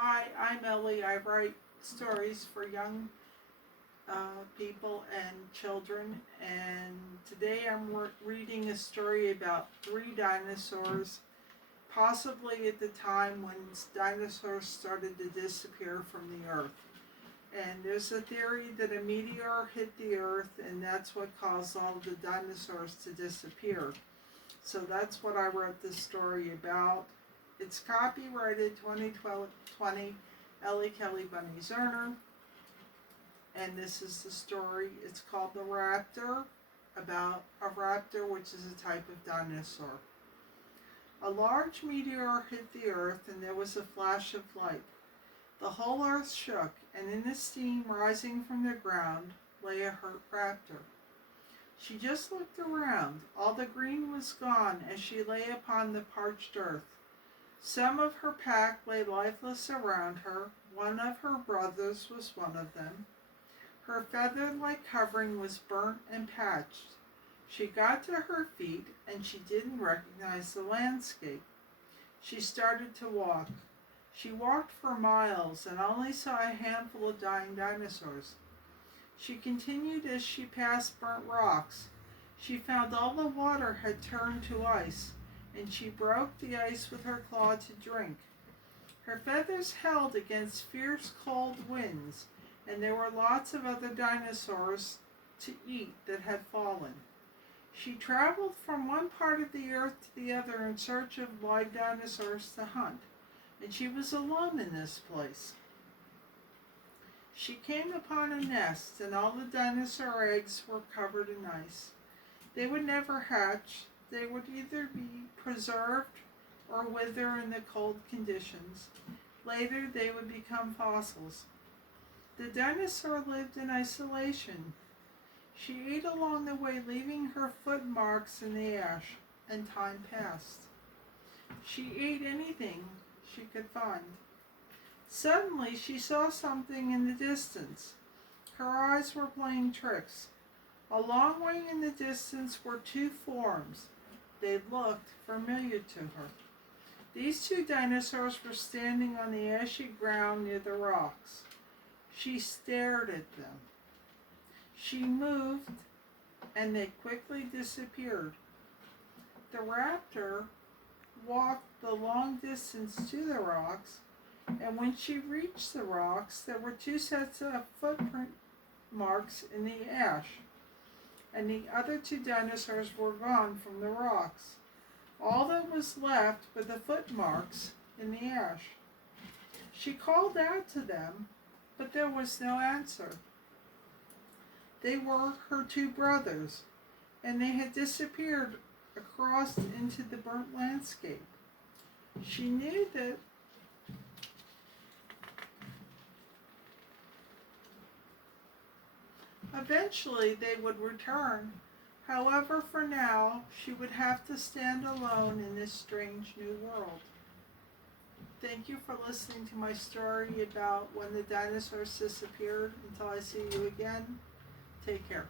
Hi, I'm Ellie. I write stories for young people and children, and today I'm reading a story about three dinosaurs, possibly at the time when dinosaurs started to disappear from the earth. And there's a theory that a meteor hit the earth, and that's what caused all of the dinosaurs to disappear. So that's what I wrote this story about. It's copyrighted 2020 Ellie Kelly Bunny Zerner. And this is the story. It's called The Raptor, about a raptor, which is a type of dinosaur. A large meteor hit the earth, and there was a flash of light. The whole earth shook, and in the steam rising from the ground lay a hurt raptor. She just looked around. All the green was gone as she lay upon the parched earth. Some of her pack lay lifeless around her. One of her brothers was one of them. Her feather-like covering was burnt and patched. She got to her feet, and she didn't recognize the landscape. She started to walk. She walked for miles and only saw a handful of dying dinosaurs. She continued as she passed burnt rocks. She found all the water had turned to ice, and she broke the ice with her claw to drink. Her feathers held against fierce cold winds, and there were lots of other dinosaurs to eat that had fallen. She traveled from one part of the earth to the other in search of live dinosaurs to hunt, and she was alone in this place. She came upon a nest, and all the dinosaur eggs were covered in ice. They would never hatch. They would either be preserved or wither in the cold conditions. Later, they would become fossils. The dinosaur lived in isolation. She ate along the way, leaving her foot marks in the ash, and time passed. She ate anything she could find. Suddenly, she saw something in the distance. Her eyes were playing tricks. A long way in the distance were two forms. They looked familiar to her. These two dinosaurs were standing on the ashy ground near the rocks. She stared at them. She moved, and they quickly disappeared. The raptor walked the long distance to the rocks, and when she reached the rocks, there were two sets of footprint marks in the ash, and the other two dinosaurs were gone from the rocks. All that was left were the footmarks in the ash. She called out to them, but there was no answer. They were her two brothers, and they had disappeared across into the burnt landscape. She knew that eventually they would return. However, for now, she would have to stand alone in this strange new world. Thank you for listening to my story about when the dinosaurs disappeared. Until I see you again, take care.